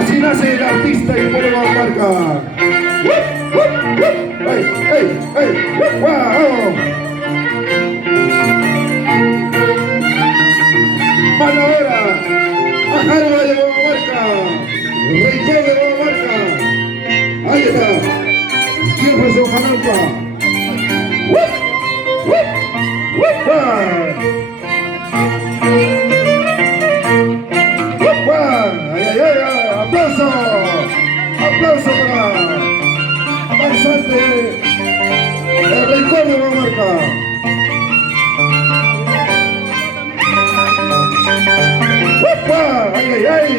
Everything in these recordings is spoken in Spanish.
Así nace el artista y pone la marca. ¡Ey, ey, ey! ¡Wow! Mano ahora a Jarba de Nueva Marca, Rincón de Nueva Marca. Ahí está. ¿Quién fue su Janalpa? ¡Aplauso! ¡Aplauso para Marzante, el Rincón de Nueva Marca! ¡Upa! ¡Ay, ay, ay!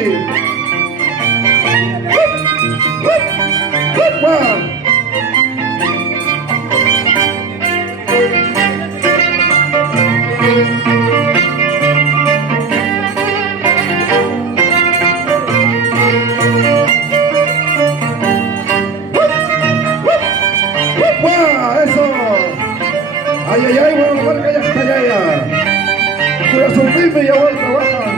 ¡Upa! Ay, ay, ay, bueno, marca ya está ya. Corazón firme y ahora trabajan.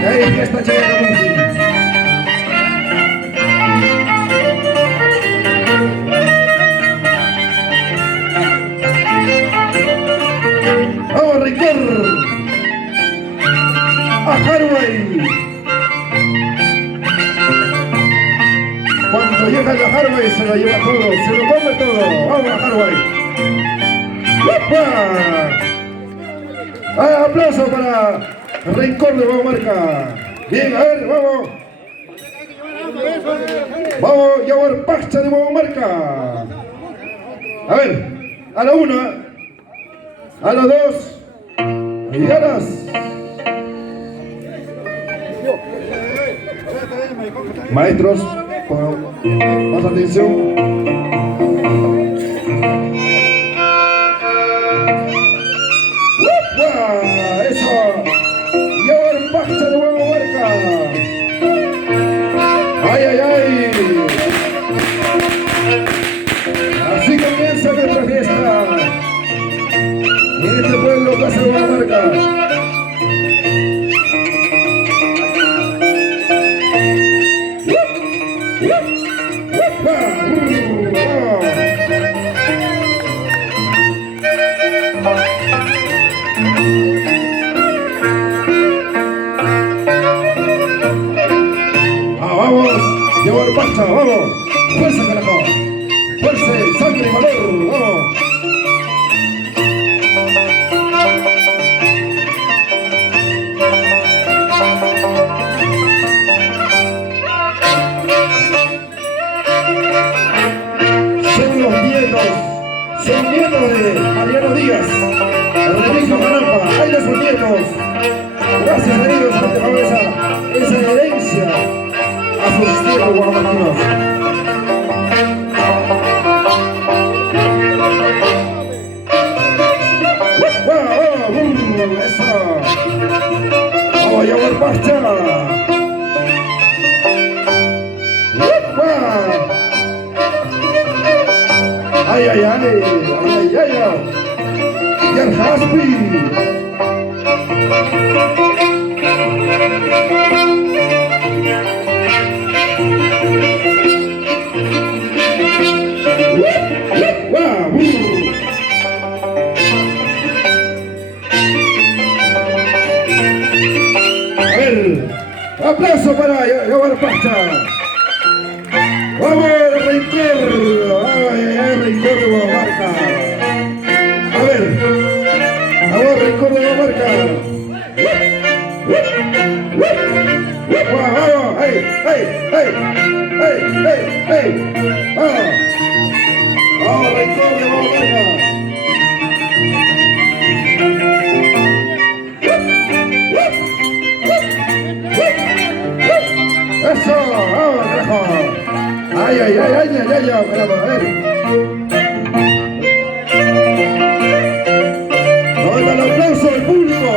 Y ahí ya está Chaya Camusi. Vamos, Rincón. A Harvey. Cuando llega a Harvey se lo lleva todo, se lo come todo. Vamos a Harvey. Aplauso para Rincón de Nueva Marca. Bien, a ver, vamos. Vamos a llevar pasta de Nueva Marca. A ver, a la una, a las dos y a las... Maestros, más atención. ¡Eso! ¡Llevar pasta de Nueva Marca! ¡Ay, ay, ay! Así comienza nuestra fiesta en este pueblo Plaza de Nueva Marca. Llevar pasta, vamos. Fuerza, carajo. Fuerza, sangre y valor, vamos. Son nietos de Mariano Díaz, Remigio Janalpa. Ahí los son nietos. Gracias, queridos, por dejar esa herencia a sus tiempos guanajuatos. ¡Eso! ¡Vamos a llevar pasta! ¡Ay, ay, ay! ¡Ay, ay, ay! ¡Y el Haspi! ¡Aplauso para llevar pasta! ¡Vamos, Rincón! ¡Ay, Rincón de Nueva Marca! A ver, vamos, Rincón de Nueva Marca. ¡Vamos! ¡Ey, ey, ey! ¡Ey, ey, ey! ¡Vamos! ¡Vamos, Rincón de Nueva Marca! ¡Eso! ¡Vamos, carajo! ¡Ay, ay, ay, ay, ay, ay, ay! ¡Vamos, a ver! ¡Doy el aplauso al público!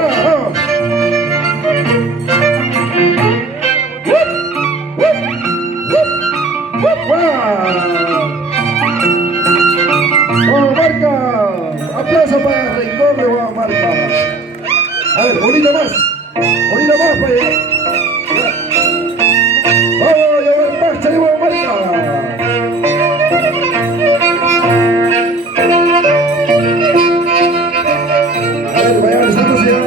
¡Wow! Marca, aplauso para el Rincón de Marca. A ver, bonito más para allá. Vamos, ya va marcha de Marca. A ver, vaya alistándose ya.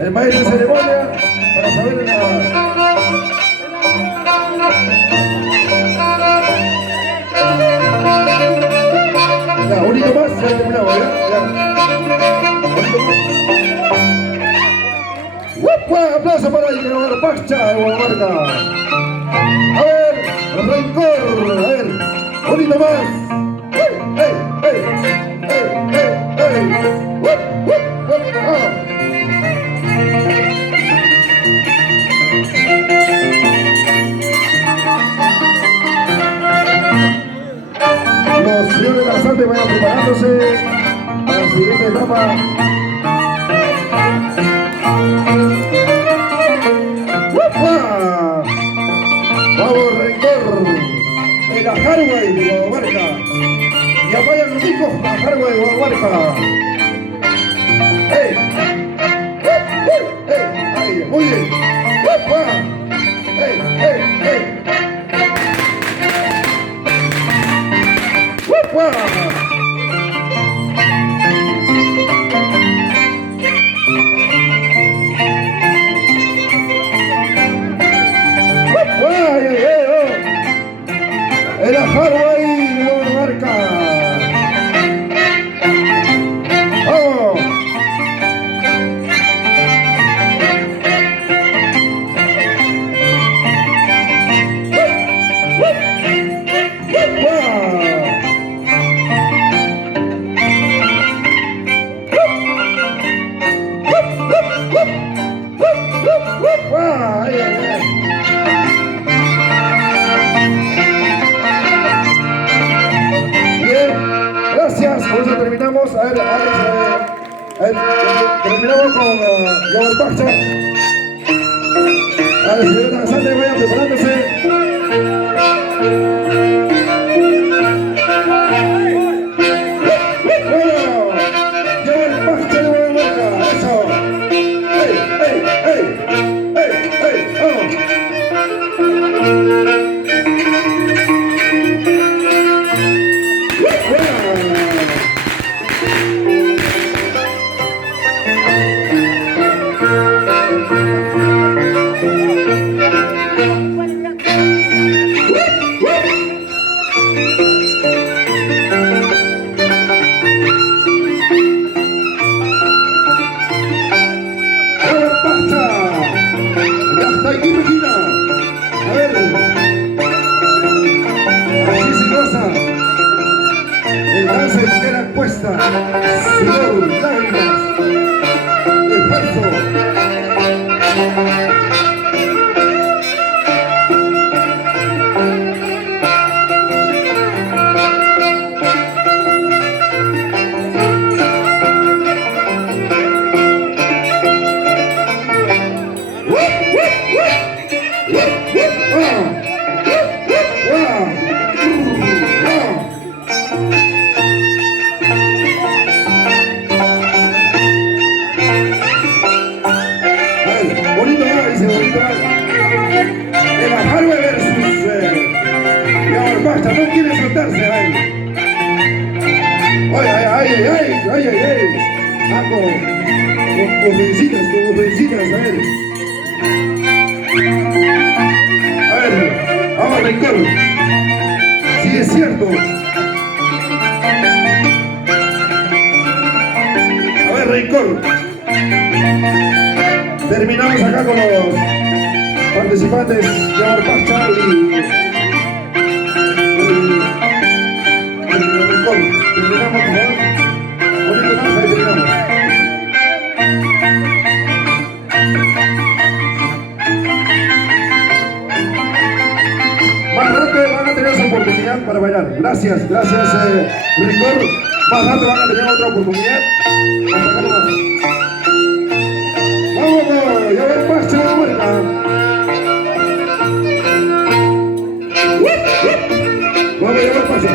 El maestro de ceremonia para saber ya, bonito más, ya terminamos, ya. Bonito más. ¡Upa! Aplauso para el Pacha de Guanamarca. A ver, el Rencor, a ver, bonito más. ¡Ey, ey, ey, ey, ey! ¡Ah! Los señores danzantes vayan preparándose para la siguiente etapa. ¡Upa! Vamos, Rencor, en la Harway de Guanamarca. Y apoyan los chicos a Harway de Guanamarca. ¡Ey! ¡Ey! ¡Ahí! ¡Muy bien! ¡Upa! ¡Ey! ¡Ey! ¡Ey! ¡Upa! El Harway de Guanamarca. ¡Vamos! Con eso terminamos. A ver, terminamos con Yawar Pacha. A ver, señor danzante, vayan preparándose. Sudor, lágrimas, esfuerzo. Bonito va, dice, bonito va. El Ajarbe versus Yabarpasta, no quiere soltarse, ay. Ay, ay, ay, ay, ay, ay, ay. Ah, con jovencitas, a ver. A ver, vamos, Rincón. Sí, es cierto. A ver, Rincón. Terminamos acá con los participantes de Yabarpasta y Rincón. Terminamos, por favor. Bonito más, ahí terminamos. Más rato van a tener esa oportunidad para bailar. Gracias, Rincón. Más rato van a tener otra oportunidad. Vamos, ya ver, pasa la vuelta. Vamos, ya ver, pasa.